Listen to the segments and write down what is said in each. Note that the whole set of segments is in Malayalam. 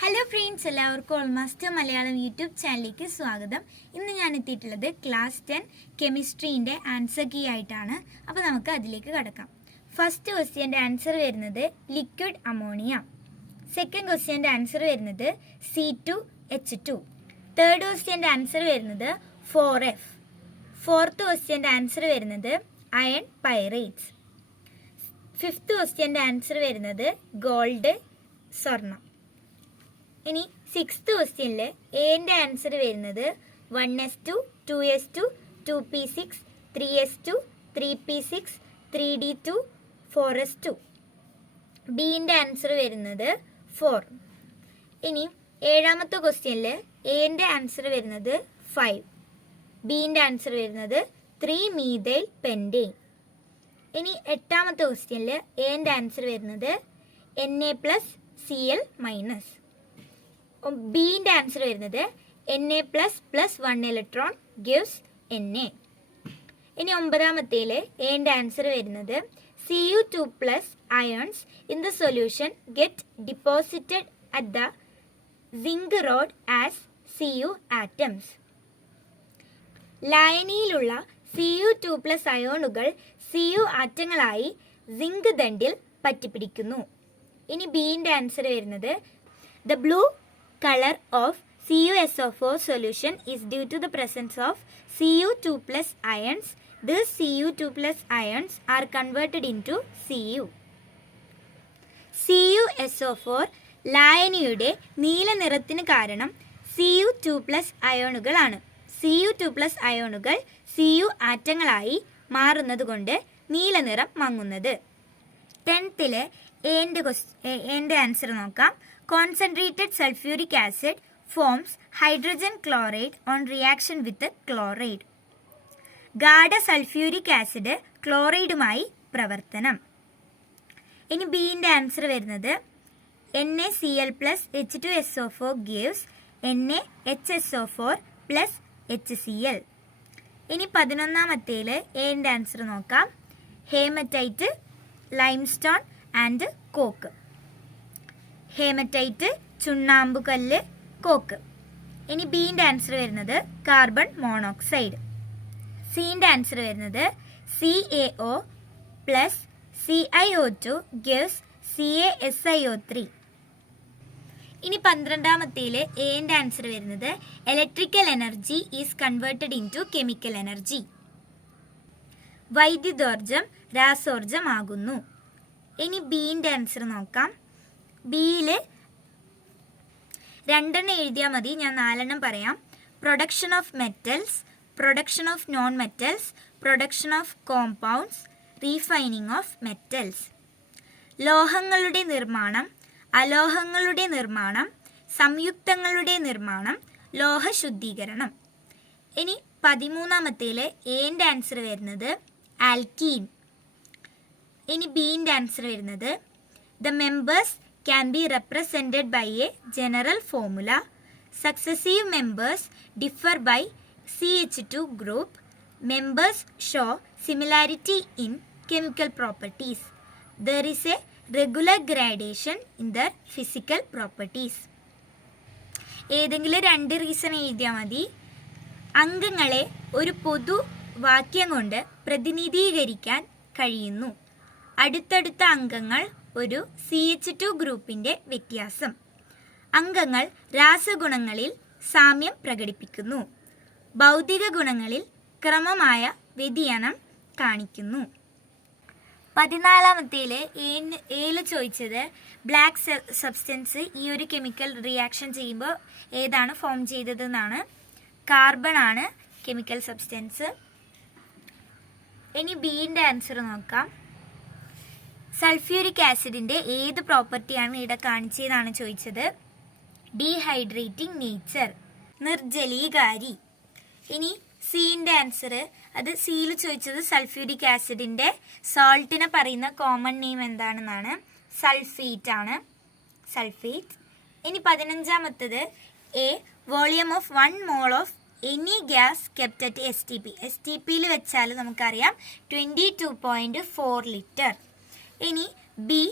ഹലോ ഫ്രണ്ട്സ്, എല്ലാവർക്കും ഓൾമോസ്റ്റ് മലയാളം യൂട്യൂബ് ചാനലിലേക്ക് സ്വാഗതം. ഇന്ന് ഞാൻ എത്തിയിട്ടുള്ളത് ക്ലാസ് 10 കെമിസ്ട്രീൻ്റെ ആൻസർ കീ ആയിട്ടാണ്. അപ്പോൾ നമുക്ക് അതിലേക്ക് കടക്കാം. ഫസ്റ്റ് ക്വസ്റ്റ്യൻ്റെ ആൻസർ വരുന്നത് ലിക്വിഡ് അമോണിയ. സെക്കൻഡ് ക്വസ്റ്റ്യൻ്റെ ആൻസർ വരുന്നത് C2H2. തേർഡ് ക്വസ്റ്റ്യൻ്റെ ആൻസർ വരുന്നത് 4F. ഫോർത്ത് ക്വസ്റ്റ്യൻ്റെ ആൻസർ വരുന്നത് അയൺ പൈറേറ്റ്സ്. ഫിഫ്ത്ത് ക്വസ്റ്റ്യൻ്റെ ആൻസർ വരുന്നത് ഗോൾഡ്, സ്വർണം. ഇനി സിക്സ്ത് ക്വസ്റ്റ്യനിൽ എൻ്റെ ആൻസർ വരുന്നത് 1s2, 2s2, 2p6, 3s2, 3p6, 3d2, 4s2. ബിൻ്റെ answer വരുന്നത് 4. ഇനി ഏഴാമത്തെ ക്വസ്റ്റ്യനിൽ എൻ്റെ ആൻസർ വരുന്നത് 5. ബിൻ്റെ ആൻസർ വരുന്നത് 3 മീഥൈൽ പെൻറ്റെയ്ൻ. ഇനി എട്ടാമത്തെ ക്വസ്റ്റ്യനിൽ എൻ്റെ ആൻസർ വരുന്നത് Na+Cl-. ബിൻ്റെ ആൻസർ വരുന്നത് Na++1 ഇലക്ട്രോൺ ഗിവ്സ് Na. ഇനി ഒമ്പതാമത്തേൽ എൻ്റെ ആൻസർ വരുന്നത് Cu2+ ions in the solution get deposited at the zinc rod as Cu atoms. ലായനിയിലുള്ള Cu2+ അയോണുകൾ Cu ആറ്റങ്ങളായി സിങ്ക് ദണ്ടിൽ പറ്റിപ്പിടിക്കുന്നു. ഇനി ബിൻ്റെ ആൻസർ വരുന്നത് the blue color of CuSO4 solution is due to the presence of Cu2+ ions. These Cu2+ ions are converted into Cu. CuSO4 ലായനിയുടെ നീല നിറത്തിന് കാരണം Cu2+ അയോണുകളാണ്. Cu2+ അയോണുകൾ Cu ആറ്റങ്ങളായി മാറുന്നത് കൊണ്ട് നീല നിറം മങ്ങുന്നത്. 10th എൻ്റെ ആൻസർ നോക്കാം. Concentrated sulfuric acid forms hydrogen chloride on reaction with chloride. ഗാഢ സൾഫ്യൂരിക് ആസിഡ് ക്ലോറൈഡുമായി പ്രവർത്തനം. ഇനി ബിൻ്റെ ആൻസർ വരുന്നത് NaCl+H2SO4 gives NaHSO4+HCl. ഇനി 11ാമത്തേൽ എൻ്റെ ആൻസർ നോക്കാം. Haematite, limestone and coke. Haematite, ചുണ്ണാമ്പുകല്ല്, കോക്ക്. ഇനി ബിൻ്റെ ആൻസർ വരുന്നത് കാർബൺ മോണോക്സൈഡ്. സിൻ്റെ ആൻസർ വരുന്നത് CaO+CiO2 gives CaSiO3. ഇനി 12ാമത്തേൽ എൻ്റെ ആൻസർ വരുന്നത് electrical energy is converted into chemical energy. വൈദ്യുതോർജം രാസോർജമാകുന്നു. ഇനി ബിൻ്റെ ആൻസർ നോക്കാം. ബിയിൽ 2 എഴുതിയാൽ മതി, ഞാൻ 4 പറയാം. Production of metals, production of non metals, production of compounds, refining of metals. ലോഹങ്ങളുടെ നിർമ്മാണം, അലോഹങ്ങളുടെ നിർമ്മാണം, സംയുക്തങ്ങളുടെ നിർമ്മാണം, ലോഹശുദ്ധീകരണം. ഇനി 13ാമത്തേൽ എൻ്റെ ആൻസർ വരുന്നത് ആൽക്കീൻ. ഇനി ബിൻ്റെ ആൻസർ വരുന്നത് the members can be represented by a general formula. Successive members differ by CH2 group. Members show similarity in chemical properties. There is a regular gradation in their physical properties. ഏതെങ്കിലും 2 റീസൺ എഴുതിയാൽ മതി. അംഗങ്ങളെ ഒരു പൊതു വാക്യം കൊണ്ട് പ്രതിനിധീകരിക്കാൻ കഴിയുന്നു. അടുത്തടുത്ത അംഗങ്ങൾ ഒരു CH2 ഗ്രൂപ്പിൻ്റെ വ്യത്യാസം. അംഗങ്ങൾ രാസഗുണങ്ങളിൽ സാമ്യം പ്രകടിപ്പിക്കുന്നു. ഭൗതിക ഗുണങ്ങളിൽ ക്രമമായ വ്യതിയാനം കാണിക്കുന്നു. 14ാമത്തേൽ ഏല് ചോദിച്ചത് ബ്ലാക്ക് സബ്സ്റ്റൻസ് ഈ ഒരു കെമിക്കൽ റിയാക്ഷൻ ചെയ്യുമ്പോൾ ഏതാണ് ഫോം ചെയ്തതെന്നാണ്. കാർബൺ ആണ് കെമിക്കൽ സബ്സ്റ്റൻസ്. ഇനി ബിൻ്റെ ആൻസർ നോക്കാം. സൾഫ്യൂരിക് ആസിഡിൻ്റെ ഏത് പ്രോപ്പർട്ടിയാണ് ഇവിടെ കാണിച്ചതെന്നാണ് ചോദിച്ചത്. ഡീഹൈഡ്രേറ്റിംഗ് നേച്ചർ, നിർജ്ജലീകാരി. ഇനി സിൻ്റെ ആൻസർ, അത് സിയിൽ ചോദിച്ചത് സൾഫ്യൂരിക് ആസിഡിൻ്റെ സോൾട്ടിനെ പറയുന്ന കോമൺ നെയിം എന്താണെന്നാണ്. സൾഫേറ്റ് ആണ്, സൾഫേറ്റ്. ഇനി 15ാമത്തത് a volume of 1 mol of any gas kept at STP. STPയിൽ വെച്ചാൽ നമുക്കറിയാം 22.4 ലിറ്റർ. ഇനി b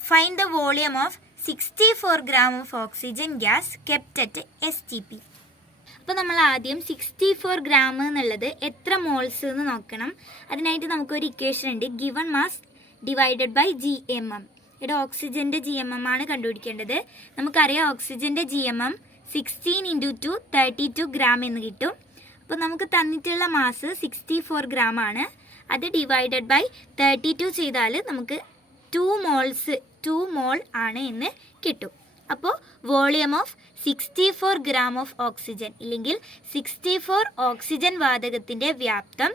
find the volume of 64 gram of oxygen gas kept at STP. അപ്പോൾ നമ്മൾ ആദ്യം 64 gram എന്നുള്ളത് എത്ര മോൾസ് എന്ന് നോക്കണം. അതിനായിട്ട് നമുക്കൊരു ഇക്വേഷൻ ഉണ്ട്, given mass divided by GMM. ഇവിടെ ഓക്സിജൻ്റെ GMM ആണ് കണ്ടുപിടിക്കേണ്ടത്. നമുക്കറിയാം ഓക്സിജൻ്റെ GMM 16 × 2 32 gram എന്ന് കിട്ടും. അപ്പോൾ നമുക്ക് തന്നിട്ടുള്ള മാസ് 64 gram ആണ്. അത് ഡിവൈഡഡ് ബൈ 32 ചെയ്താൽ നമുക്ക് 2 മോൾ ആണ് എന്ന് കിട്ടും. അപ്പോൾ volume of 64 gram of oxygen ഇല്ലെങ്കിൽ 64 ഓക്സിജൻ വാതകത്തിൻ്റെ വ്യാപ്തം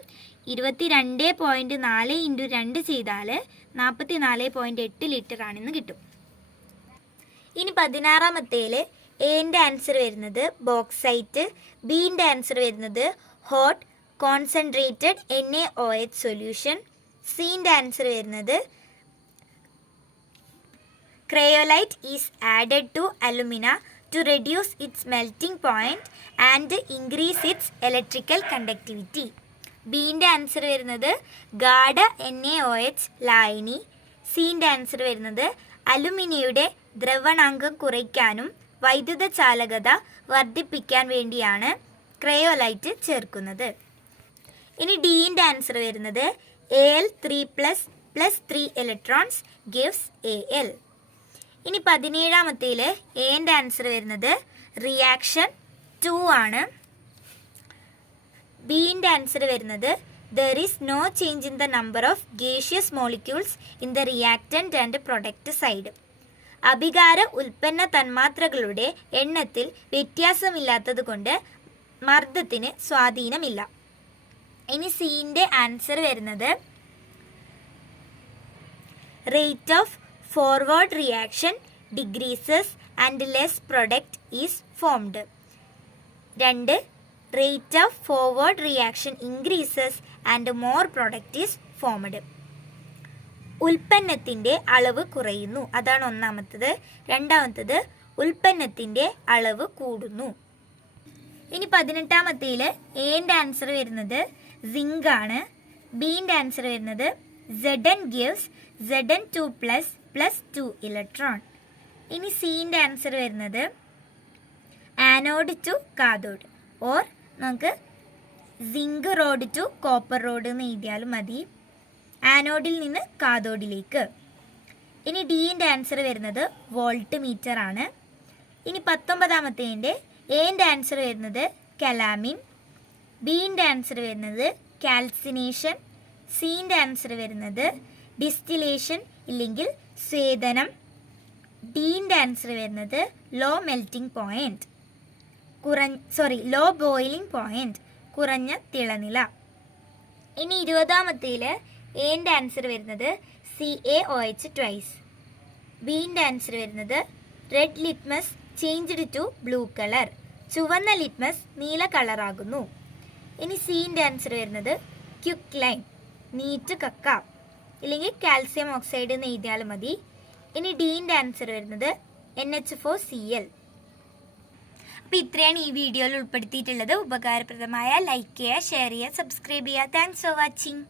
22.4 × 2 ചെയ്താൽ 44.8 ലിറ്റർ ആണെന്ന് കിട്ടും. ഇനി 16ാമത്തേൽ എന്റെ ആൻസർ വരുന്നത് ബോക്സൈറ്റ്, ബിന്റെ ആൻസർ വരുന്നത് ഹോട്ട് കോൺസെൻട്രേറ്റഡ് NaOH സൊല്യൂഷൻ, സിന്റെ ആൻസർ വരുന്നത് cryolite is added to alumina to reduce its melting point and increase its electrical conductivity. ബിന്റെ ആൻസർ വരുന്നത് ഗാഢ NaOH ലായനി, സിന്റെ ആൻസർ വരുന്നത് അലുമിനിയുടെ ദ്രവണാങ്കം കുറയ്ക്കാനും വൈദ്യുത ചാലകത വർദ്ധിപ്പിക്കാൻ വേണ്ടിയാണ് ക്രയോലൈറ്റ് ചേർക്കുന്നത്. ഇനി ഡിന്റെ ആൻസർ വരുന്നത് Al3+ + 3 electrons gives Al. ഇനി 17ാമത്തേൽ എന്റെ ആൻസർ വരുന്നത് റിയാക്ഷൻ 2 ആണ്. ബിന്റെ ആൻസർ വരുന്നത് there is no change in the number of gaseous molecules in the reactant and product side. അഭികാര ഉൽപ്പന്ന തന്മാത്രകളുടെ എണ്ണത്തിൽ വ്യത്യാസമില്ലാത്തത് കൊണ്ട് മർദ്ദത്തിന് സ്വാധീനമില്ല. ഇനി സിന്റെ ആൻസർ വരുന്നത് rate of forward reaction decreases and less product is formed. 2 rate of forward reaction increases and more product is formed. ഉൽപ്പന്നത്തിൻ്റെ അളവ് കുറയുന്നു, അതാണ് ഒന്നാമത്തത്. രണ്ടാമത്തത് ഉൽപ്പന്നത്തിൻ്റെ അളവ് കൂടുന്നു. ഇനി 18ാമത്തേൽ എന്റെ ആൻസർ വരുന്നത് സിങ്ക് ആണ്. ബിന്റെ ആൻസർ വരുന്നത് Zn gives Zn2+ + 2 ഇലക്ട്രോൺ. ഇനി സിന്റെ ആൻസർ വരുന്നത് ആനോഡ് ടു കാഥോഡ്, ഓർ നമുക്ക് zinc rod to copper rod എന്ന് എഴുതിയാലും മതി, ആനോഡിൽ നിന്ന് കാഥോഡിലേക്ക്. ഇനി ഡിന്റെ ആൻസർ വരുന്നത് വോൾട്ട് മീറ്റർ ആണ്. ഇനി 19ാമത്തേൻ്റെ എന്റെ ആൻസർ വരുന്നത് കലാമിൻ, ബിന്റെ ആൻസർ വരുന്നത് കാൽസിനേഷൻ, സിന്റെ ആൻസർ വരുന്നത് ഡിസ്റ്റിലേഷൻ ഇല്ലെങ്കിൽ സ്വേദനം, ഡിന്റെ ആൻസർ വരുന്നത് low melting point, low boiling point, കുറഞ്ഞ തിളനില. ഇനി 20ാമത്തേൽ എന്റെ ആൻസർ വരുന്നത് CaOH ട്വൈസ്, ബിന്റെ ആൻസർ വരുന്നത് red litmus changed to blue colour, ചുവന്ന ലിറ്റ്മസ് നീല കളറാകുന്നു. ഇനി സിന്റെ ആൻസർ വരുന്നത് ക്യുക്ക് ലൈം, നീറ്റ് കക്ക ഇല്ലെങ്കിൽ കാൽസ്യം ഓക്സൈഡ് എന്ന് എഴുതിയാലും മതി. ഇനി ഡിന്റെ ആൻസർ വരുന്നത് NH4Cl. അപ്പോൾ ഇത്രയാണ് ഈ വീഡിയോയിൽ ഉൾപ്പെടുത്തിയിട്ടുള്ളത്. ഉപകാരപ്രദമായ ലൈക്ക് ചെയ്യുക, ഷെയർ ചെയ്യുക, സബ്സ്ക്രൈബ് ചെയ്യുക. Thanks for watching.